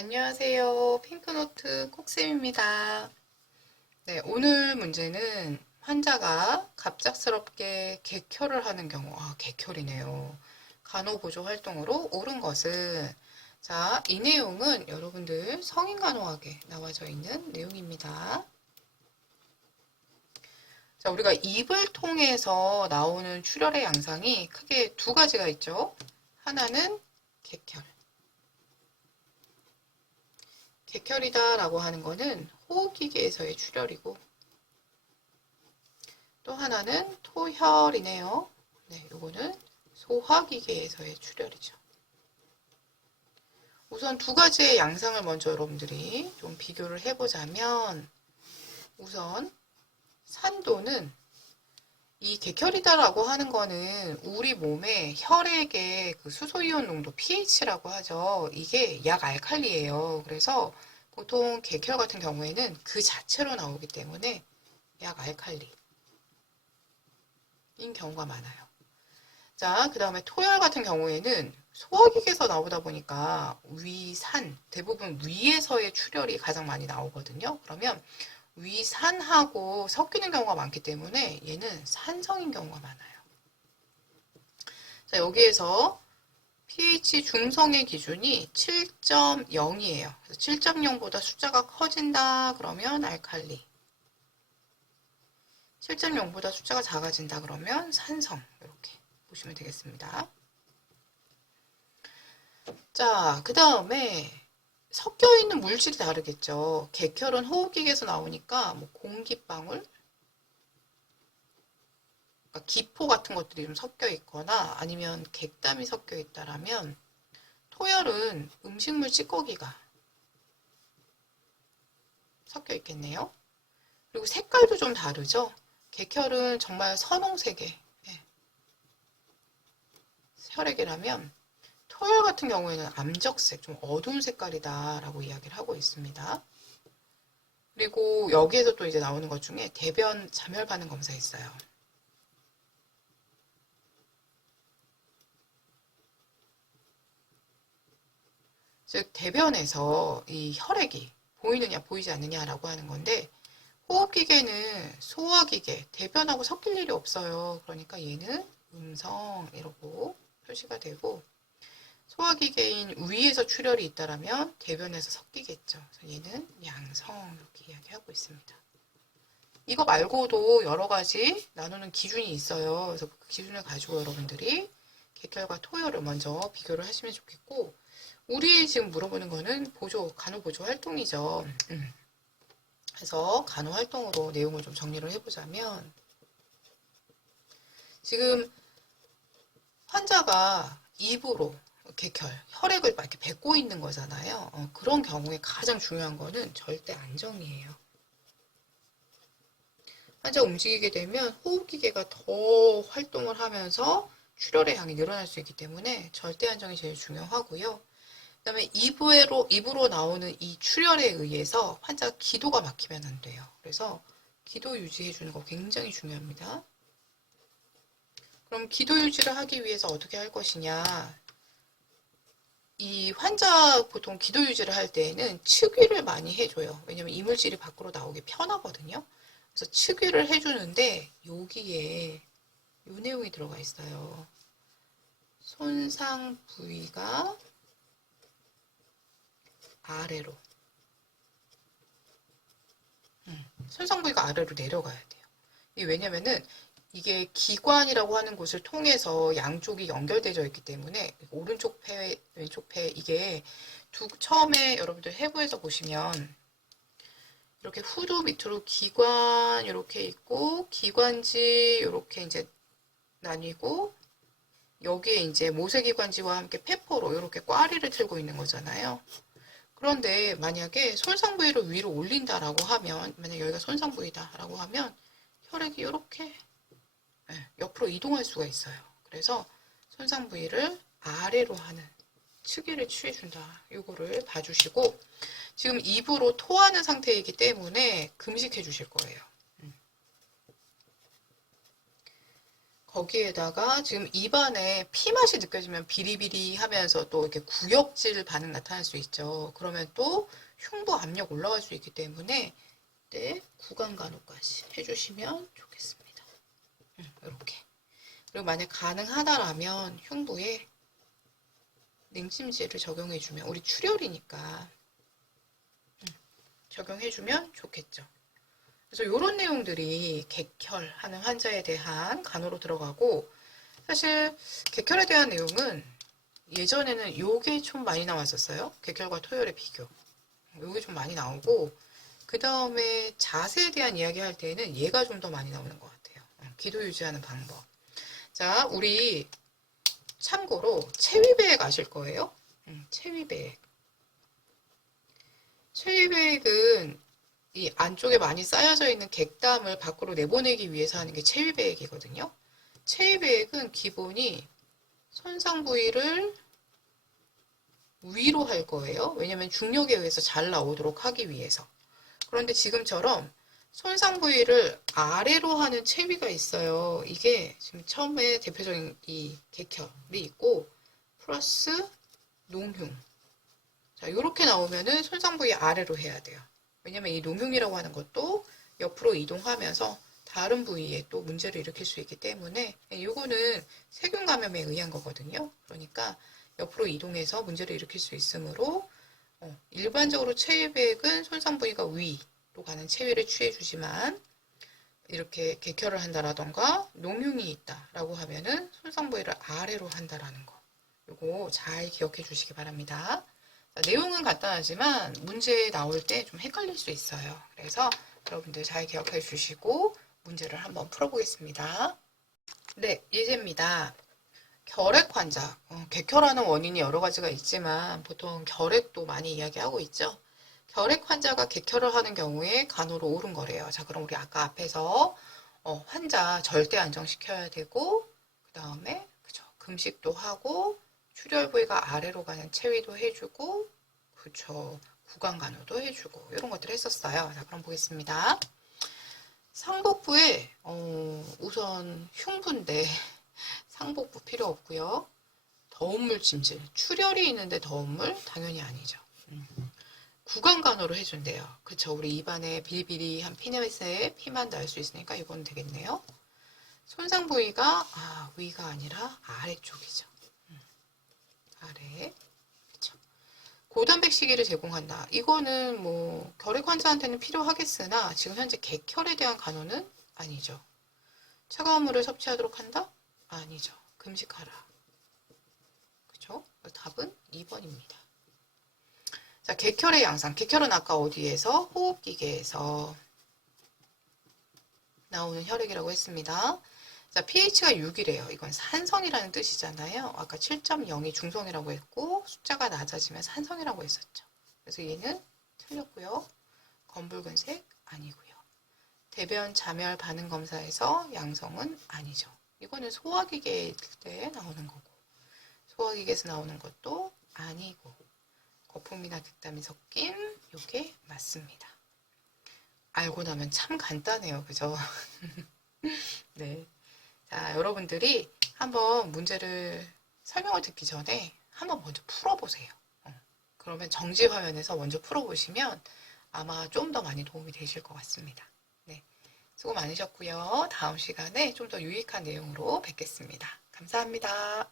안녕하세요. 핑크노트 콕쌤입니다. 네, 오늘 문제는 환자가 갑작스럽게 객혈을 하는 경우, 객혈이네요. 간호보조 활동으로 옳은 것은, 자, 이 내용은 여러분들 성인간호학에 나와져 있는 내용입니다. 자, 우리가 입을 통해서 나오는 출혈의 양상이 크게 두 가지가 있죠. 하나는 객혈. 객혈이다라고 하는 거는 호흡기계에서의 출혈이고 또 하나는 토혈이네요. 네, 요거는 소화기계에서의 출혈이죠. 우선 두 가지의 양상을 먼저 여러분들이 좀 비교를 해보자면 우선 산도는 이 객혈이다라고 하는 거는 우리 몸의 혈액의 그 수소이온 농도 pH라고 하죠. 이게 약 알칼리예요. 그래서 보통 객혈 같은 경우에는 그 자체로 나오기 때문에 약 알칼리인 경우가 많아요. 자, 그 다음에 토열 같은 경우에는 소화기계에서 나오다 보니까 위산, 대부분 위에서의 출혈이 가장 많이 나오거든요. 그러면 위산하고 섞이는 경우가 많기 때문에 얘는 산성인 경우가 많아요. 자, 여기에서 pH 중성의 기준이 7.0이에요. 7.0보다 숫자가 커진다 그러면 알칼리. 7.0보다 숫자가 작아진다 그러면 산성. 이렇게 보시면 되겠습니다. 자, 그 다음에 섞여 있는 물질이 다르겠죠. 객혈은 호흡기계에서 나오니까 뭐 공기방울, 그러니까 기포 같은 것들이 좀 섞여 있거나 아니면 객담이 섞여 있다라면 토열은 음식물 찌꺼기가 섞여 있겠네요. 그리고 색깔도 좀 다르죠. 객혈은 정말 선홍색의 혈액이라면 토열 같은 경우에는 암적색, 좀 어두운 색깔이다라고 이야기를 하고 있습니다. 그리고 여기에서 또 이제 나오는 것 중에 대변 자멸 반응 검사 있어요. 즉 대변에서 이 혈액이 보이느냐 보이지 않느냐라고 하는 건데 호흡기계는 소화기계, 대변하고 섞일 일이 없어요. 그러니까 얘는 음성 이러고 표시가 되고 소화기계인 위에서 출혈이 있다라면 대변에서 섞이겠죠. 그래서 얘는 양성 이렇게 이야기하고 있습니다. 이거 말고도 여러 가지 나누는 기준이 있어요. 그래서 그 기준을 가지고 여러분들이 객혈과 토혈을 먼저 비교를 하시면 좋겠고 우리 지금 물어보는 거는 간호보조 활동이죠. 그래서 간호활동으로 내용을 좀 정리를 해보자면 지금 환자가 입으로 혈액을 막 이렇게 뱉고 있는 거잖아요. 그런 경우에 가장 중요한 거는 절대 안정이에요. 환자가 움직이게 되면 호흡기계가 더 활동을 하면서 출혈의 양이 늘어날 수 있기 때문에 절대 안정이 제일 중요하고요. 그 다음에 입으로 나오는 이 출혈에 의해서 환자가 기도가 막히면 안 돼요. 그래서 기도 유지해주는 거 굉장히 중요합니다. 그럼 기도 유지를 하기 위해서 어떻게 할 것이냐. 이 환자 보통 기도 유지를 할 때에는 측위를 많이 해줘요. 왜냐면 이물질이 밖으로 나오기 편하거든요. 그래서 측위를 해주는데 여기에 이 내용이 들어가 있어요. 손상 부위가 아래로. 손상 부위가 아래로 내려가야 돼요. 이게 왜냐면은 이게 기관이라고 하는 곳을 통해서 양쪽이 연결되어 있기 때문에 오른쪽 폐, 왼쪽 폐 이게 처음에 여러분들 해부해서 보시면 이렇게 후두 밑으로 기관 이렇게 있고 기관지 이렇게 이제 나뉘고 여기에 이제 모세기관지와 함께 폐포로 이렇게 꽈리를 틀고 있는 거잖아요. 그런데 만약에 손상 부위를 위로 올린다라고 하면 만약 여기가 손상 부위다라고 하면 혈액이 이렇게 옆으로 이동할 수가 있어요. 그래서 손상 부위를 아래로 하는 측위를 취해준다. 이거를 봐주시고 지금 입으로 토하는 상태이기 때문에 금식해 주실 거예요. 거기에다가 지금 입안에 피 맛이 느껴지면 비리비리 하면서 또 이렇게 구역질 반응 나타날 수 있죠. 그러면 또 흉부 압력 올라갈 수 있기 때문에 네, 구강 간호까지 해주시면 좋겠습니다. 이렇게. 그리고 만약 가능하다라면 흉부에 냉찜질을 적용해주면 우리 출혈이니까 적용해주면 좋겠죠. 그래서 이런 내용들이 객혈하는 환자에 대한 간호로 들어가고 사실 객혈에 대한 내용은 예전에는 요게 좀 많이 나왔었어요. 객혈과 토혈의 비교. 요게 좀 많이 나오고 그 다음에 자세에 대한 이야기 할 때는 얘가 좀 더 많이 나오는 것 같아요. 기도 유지하는 방법. 자, 우리 참고로 체위배액 아실 거예요. 체위배액. 체위배액은 이 안쪽에 많이 쌓여져 있는 객담을 밖으로 내보내기 위해서 하는 게 체위배액이거든요. 체위배액은 기본이 손상 부위를 위로 할 거예요. 왜냐면 중력에 의해서 잘 나오도록 하기 위해서. 그런데 지금처럼 손상 부위를 아래로 하는 체위가 있어요. 이게 지금 처음에 대표적인 이 객혈이 있고 플러스 농흉. 자, 이렇게 나오면은 손상 부위 아래로 해야 돼요. 왜냐면 이 농흉이라고 하는 것도 옆으로 이동하면서 다른 부위에 또 문제를 일으킬 수 있기 때문에 이거는 세균 감염에 의한 거거든요. 그러니까 옆으로 이동해서 문제를 일으킬 수 있으므로 일반적으로 체위백은 손상 부위가 위로 가는 체위를 취해주지만 이렇게 객혈을 한다라던가 농흉이 있다라고 하면은 손상 부위를 아래로 한다라는 거. 이거 잘 기억해 주시기 바랍니다. 자, 내용은 간단하지만 문제 나올 때 좀 헷갈릴 수 있어요. 그래서 여러분들 잘 기억해 주시고 문제를 한번 풀어보겠습니다. 네, 예제입니다. 결핵 환자, 객혈하는 원인이 여러 가지가 있지만 보통 결핵도 많이 이야기하고 있죠. 결핵 환자가 객혈을 하는 경우에 간호로 옳은 거래요. 자, 그럼 우리 아까 앞에서 환자 절대 안정시켜야 되고 그 다음에 그죠, 금식도 하고 출혈 부위가 아래로 가는 체위도 해주고 그쵸, 구강 간호도 해주고 이런 것들을 했었어요. 자, 그럼 보겠습니다. 상복부에 우선 흉부인데 상복부 필요 없고요. 더운 물 침질, 출혈이 있는데 더운 물 당연히 아니죠. 구강 간호를 해준대요. 그쵸, 우리 입안에 비리비리한 피냄새에 피만 날 수 있으니까 이건 되겠네요. 손상 부위가 위가 아니라 아래쪽이죠. 아래. 그쵸. 고단백 시계를 제공한다. 이거는 뭐 결핵 환자한테는 필요하겠으나 지금 현재 객혈에 대한 간호는 아니죠. 차가운 물을 섭취하도록 한다? 아니죠. 금식하라. 그죠? 답은 2번입니다. 자, 객혈의 양상. 객혈은 아까 어디에서? 호흡기계에서 나오는 혈액이라고 했습니다. 자, pH가 6이래요. 이건 산성이라는 뜻이잖아요. 아까 7.0이 중성이라고 했고 숫자가 낮아지면 산성이라고 했었죠. 그래서 얘는 틀렸고요. 검붉은색 아니고요. 대변 자멸 반응 검사에서 양성은 아니죠. 이거는 소화기계 때 나오는 거고 소화기계에서 나오는 것도 아니고 거품이나 객담이 섞인 요게 맞습니다. 알고 나면 참 간단해요. 그죠? 네. 자, 여러분들이 한번 문제를 설명을 듣기 전에 한번 먼저 풀어보세요. 그러면 정지 화면에서 먼저 풀어보시면 아마 좀 더 많이 도움이 되실 것 같습니다. 네. 수고 많으셨고요. 다음 시간에 좀 더 유익한 내용으로 뵙겠습니다. 감사합니다.